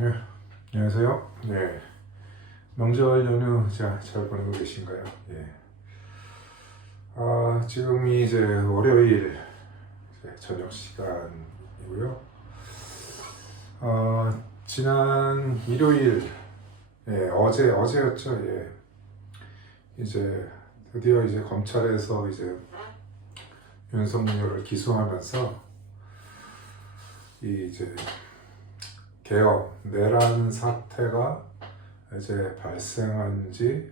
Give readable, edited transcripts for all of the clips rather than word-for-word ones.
네, 안녕하세요. 네, 명절 연휴 잘 보내고 계신가요? 예. 지금이 이제 월요일 이제 저녁 시간이고요. 지난 일요일, 어제였죠. 예. 이제 드디어 이제 검찰에서 이제 윤석열을 기소하면서 이 이제 개업 내란 사태가 이제 발생한 지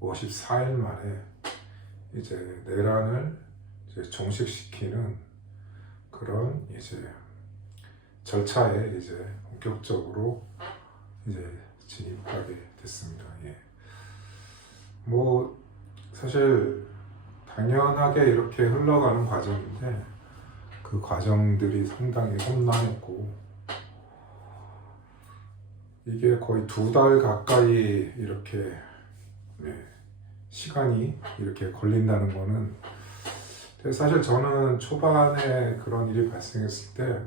54일 만에 이제 내란을 이제 종식시키는 그런 이제 절차에 이제 본격적으로 이제 진입하게 됐습니다. 예. 뭐 사실 당연하게 이렇게 흘러가는 과정인데 그 과정들이 상당히 험난했고 이게 거의 2달 가까이 이렇게 시간이 이렇게 걸린다는 거는 사실 저는 초반에 그런 일이 발생했을 때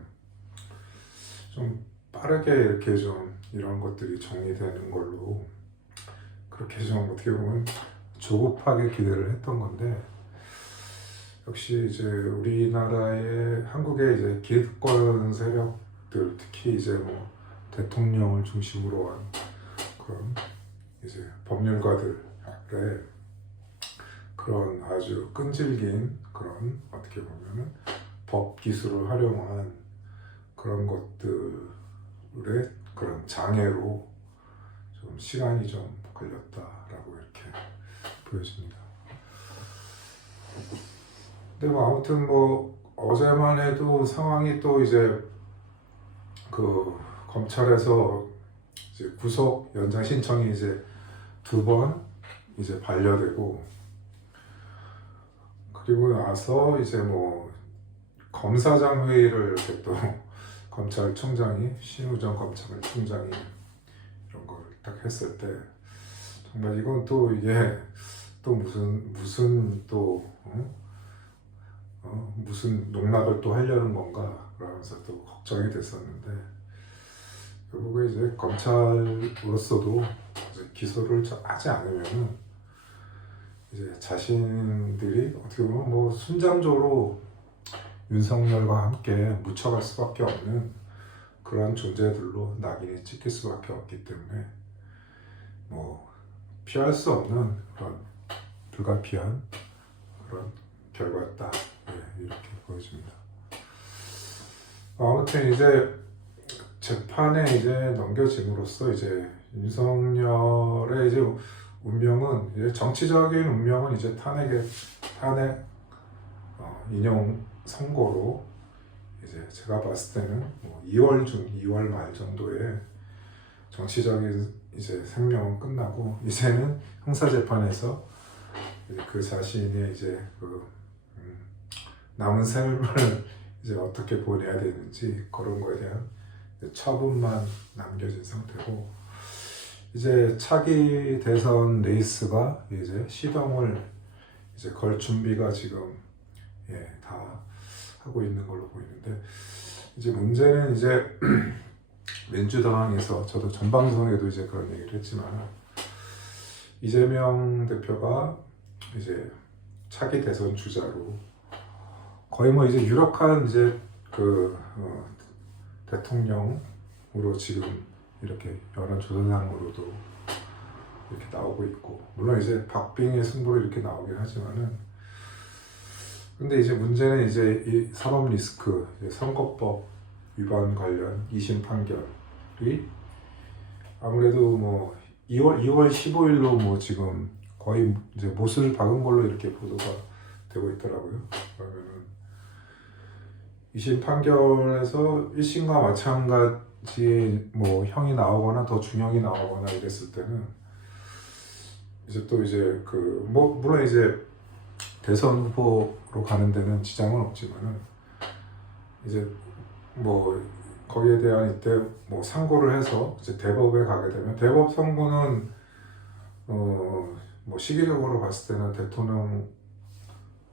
좀 빠르게 이렇게 좀 이런 것들이 정리되는 걸로 그렇게 좀 어떻게 보면 조급하게 기대를 했던 건데 역시 이제 우리나라의 한국의 이제 기득권 세력들 특히 이제 뭐 대통령을 중심으로 한 그런 이제 법률가들의 그런 아주 끈질긴 그런 어떻게 보면은 법 기술을 활용한 그런 것들의 그런 장애로 좀 시간이 좀 걸렸다라고 이렇게 보여집니다. 근데 뭐 아무튼 뭐 어제만 해도 상황이 또 이제 그 검찰에서 이제 구속 연장 신청이 이제 2번 이제 반려되고 그리고 나서 이제 뭐 검사장 회의를 이렇게 또 검찰총장이 신우정 검찰총장이 이런 거를 딱 했을 때 정말 이건 또 이게 또 무슨 또 무슨 농락을 또 하려는 건가 그러면서 또 걱정이 됐었는데 결국에 이제 검찰로서도 이제 기소를 하지 않으면은 이제 자신들이 어떻게 보면 뭐 순장조로 윤석열과 함께 묻혀갈 수밖에 없는 그런 존재들로 낙인이 찍힐 수밖에 없기 때문에 뭐 피할 수 없는 그런 불가피한 그런 결과였다. 이렇게 보여집니다. 아무튼 이제 재판에 이제 넘겨짐으로써 이제 윤석열의 이제 운명은 이제 정치적인 운명은 이제 탄핵 인용 선고로 이제 제가 봤을 때는 뭐 2월 말 정도에 정치적인 이제 생명은 끝나고 이제는 형사 재판에서 이제 그 자신의 이제 그 남은 삶을 이제 어떻게 보내야 되는지 그런 거에 대한 처분만 남겨진 상태고 이제 차기 대선 레이스가 이제 시동을 이제 걸 준비가 지금 다 하고 있는 걸로 보이는데 이제 문제는 이제 민주당에서 저도 전 방송에도 이제 그런 얘기를 했지만 이재명 대표가 이제 차기 대선 주자로 거의 뭐 이제 유력한 이제 그 대통령으로 지금 이렇게 여론조사상으로도 이렇게 나오고 있고 물론 이제 박빙의 승부로 이렇게 나오긴 하지만은 근데 이제 문제는 이제 이 사법 리스크 선거법 위반 관련 2심 판결이 아무래도 뭐 2월 15일로 뭐 지금 거의 이제 못을 박은 걸로 이렇게 보도가 되고 있더라고요. 그러면은 2심 판결에서 1심과 마찬가지 뭐 형이 나오거나 더 중형이 나오거나 이랬을 때는 이제 또 이제 그 뭐 물론 이제 대선 후보로 가는 데는 지장은 없지만은 이제 뭐 거기에 대한 이때 뭐 상고를 해서 이제 대법에 가게 되면 대법 선고는 뭐 시기적으로 봤을 때는 대통령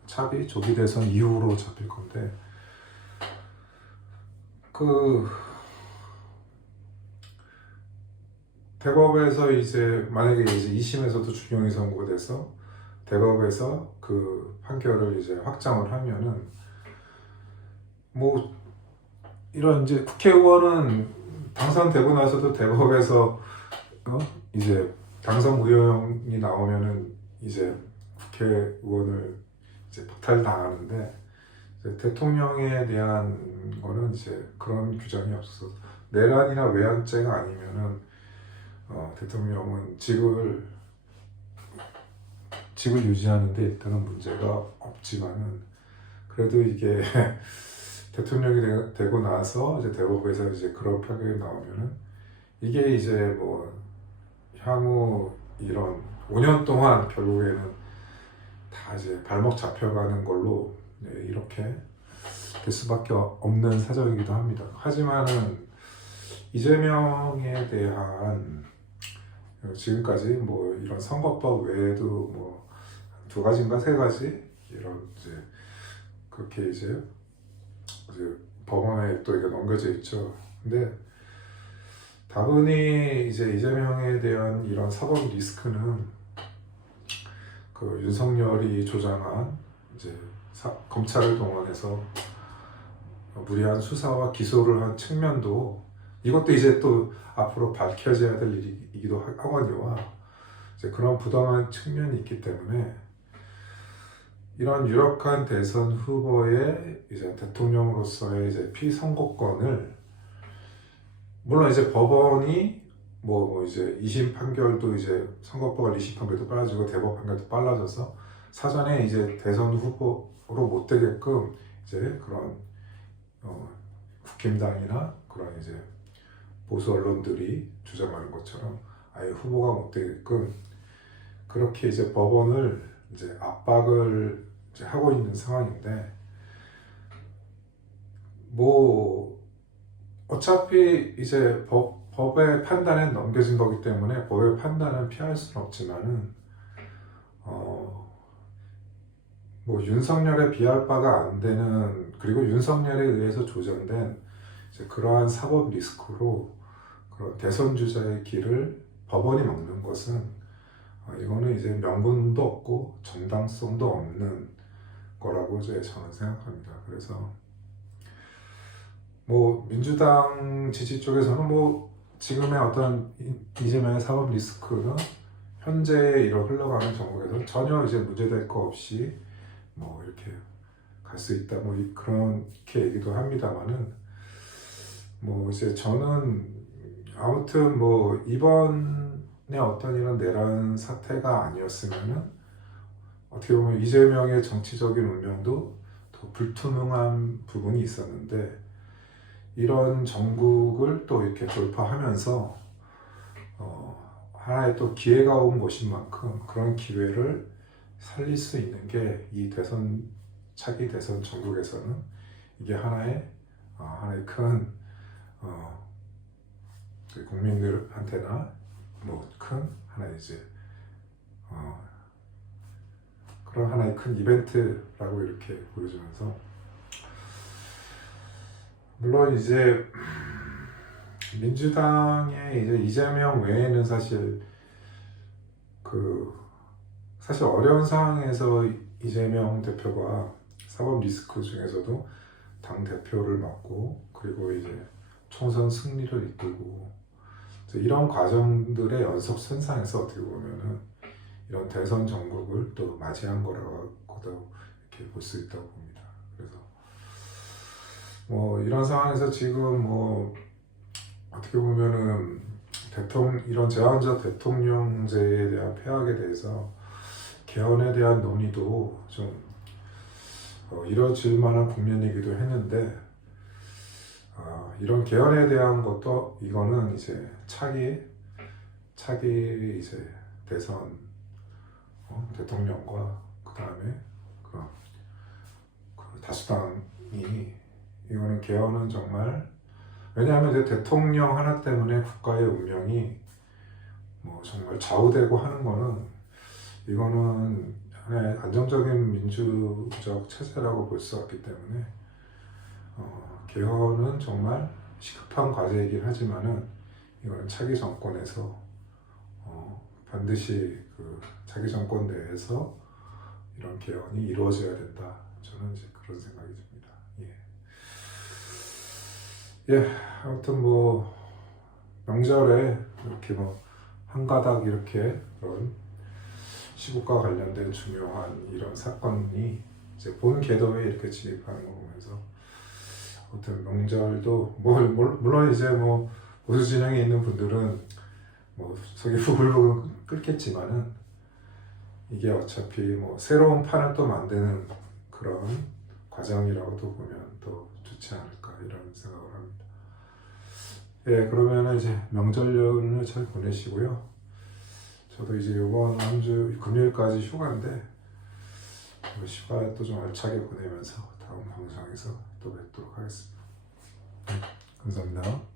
차기 조기 대선 이후로 잡힐 건데 그 대법에서 이제 만약에 이제 2심에서도 준용이 선고가 돼서 대법에서 그 판결을 이제 확정을 하면은 뭐 이런 이제 국회의원은 당선되고 나서도 대법에서 이제 당선 무효형이 나오면은 이제 국회의원을 이제 박탈당하는데 이제 대통령에 대한 거는 이제 그런 규정이 없어서 내란이나 외환죄가 아니면은 대통령은 직을 유지하는 데 일단은 문제가 없지만은 그래도 이게 대통령이 되고 나서 이제 대법에서 이제 그런 판결이 나오면은 이게 이제 뭐 향후 이런 5년 동안 결국에는 다 이제 발목 잡혀가는 걸로 이렇게 될 수밖에 없는 사정이기도 합니다. 하지만은 이재명에 대한 지금까지 뭐 이런 선거법 외에도 뭐 2가지인가 3가지 이런 이제 그렇게 이제 법원에 또 이게 넘겨져 있죠. 근데 다분히 이제 이재명에 대한 이런 사법 리스크는 그 윤석열이 조장한 이제 검찰을 동원해서 무리한 수사와 기소를 한 측면도 이것도 이제 또 앞으로 밝혀져야 될 일이기도 하거니와 이제 그런 부당한 측면이 있기 때문에 이런 유력한 대선 후보의 이제 대통령으로서의 이제 피선거권을 물론 이제 법원이 뭐 이제 2심 판결도 이제 선거법원 2심 판결도 빨라지고 대법 판결도 빨라져서 사전에 이제 대선 후보로 못 되게끔 이제 그런 국힘당이나 그런 이제 보수 언론들이 주장하는 것처럼 아예 후보가 못 되게끔 그렇게 이제 법원을 이제 압박을 이제 하고 있는 상황인데 뭐 어차피 이제 법의 판단에 넘겨진 거기 때문에 법의 판단은 피할 수는 없지만은 뭐 윤석열에 비할 바가 안 되는 그리고 윤석열에 의해서 조정된 이제 그러한 사법 리스크로 그런 대선 주자의 길을 법원이 막는 것은 이거는 이제 명분도 없고 정당성도 없는 거라고 이제 저는 생각합니다. 그래서 뭐 민주당 지지 쪽에서는 뭐 지금의 어떤 이재명의 사법 리스크는 현재 이런 흘러가는 정국에서 전혀 이제 문제될 거 없이 뭐 이렇게 갈 수 있다 뭐 그렇게 얘기도 합니다만은 뭐 이제 저는 아무튼 뭐 이번에 어떤 이런 내란 사태가 아니었으면은 어떻게 보면 이재명의 정치적인 운명도 더 불투명한 부분이 있었는데 이런 정국을 또 이렇게 돌파하면서 하나의 또 기회가 온 것인 만큼 그런 기회를 살릴 수 있는 게 이 차기 대선 전국에서는 이게 하나의 큰 국민들한테나 뭐 큰 하나의 이제 그런 하나의 큰 이벤트라고 이렇게 보여주면서 물론 이제 민주당의 이제 이재명 외에는 사실 사실 어려운 상황에서 이재명 대표가 사법 리스크 중에서도 당 대표를 맡고 그리고 이제 총선 승리를 이끌고 이런 과정들의 연속선상에서 어떻게 보면은 이런 대선 정국을 또 맞이한 거라고도 이렇게 볼 수 있다고 봅니다. 그래서 뭐 이런 상황에서 지금 뭐 어떻게 보면은 이런 제왕적 대통령제에 대한 폐악에 대해서 개헌에 대한 논의도 좀 이뤄질 만한 국면이기도 했는데 이런 개헌에 대한 것도 이거는 이제 차기 이제 대선 대통령과 그 다음에 그 다수당이 이거는 개헌은 정말 왜냐하면 이제 대통령 하나 때문에 국가의 운명이 뭐 정말 좌우되고 하는 거는 이거는 하나의 안정적인 민주적 체제라고 볼 수 없기 때문에 개헌은 정말 시급한 과제이긴 하지만은 이거는 차기 정권에서 반드시 그 자기 정권 내에서 이런 개헌이 이루어져야 된다. 저는 이제 그런 생각이 듭니다. 아무튼 뭐 명절에 이렇게 뭐 한 가닥 이렇게 그런 시국과 관련된 중요한 이런 사건이 이제 본 궤도에 이렇게 진입하는 거 보면서 아무튼 명절도 물론 이제 뭐 보수 진영에 있는 분들은 뭐 속이 부글부글 끓겠지만은 이게 어차피 뭐 새로운 판을 또 만드는 그런 과정이라고도 보면 또 좋지 않을까 이런 생각을 합니다. 그러면은 이제 명절 연휴 잘 보내시고요. 저도 이제 이번 한 주 금요일까지 휴가인데 휴가 또 좀 알차게 보내면서 다음 방송에서 또 뵙도록 하겠습니다. 감사합니다.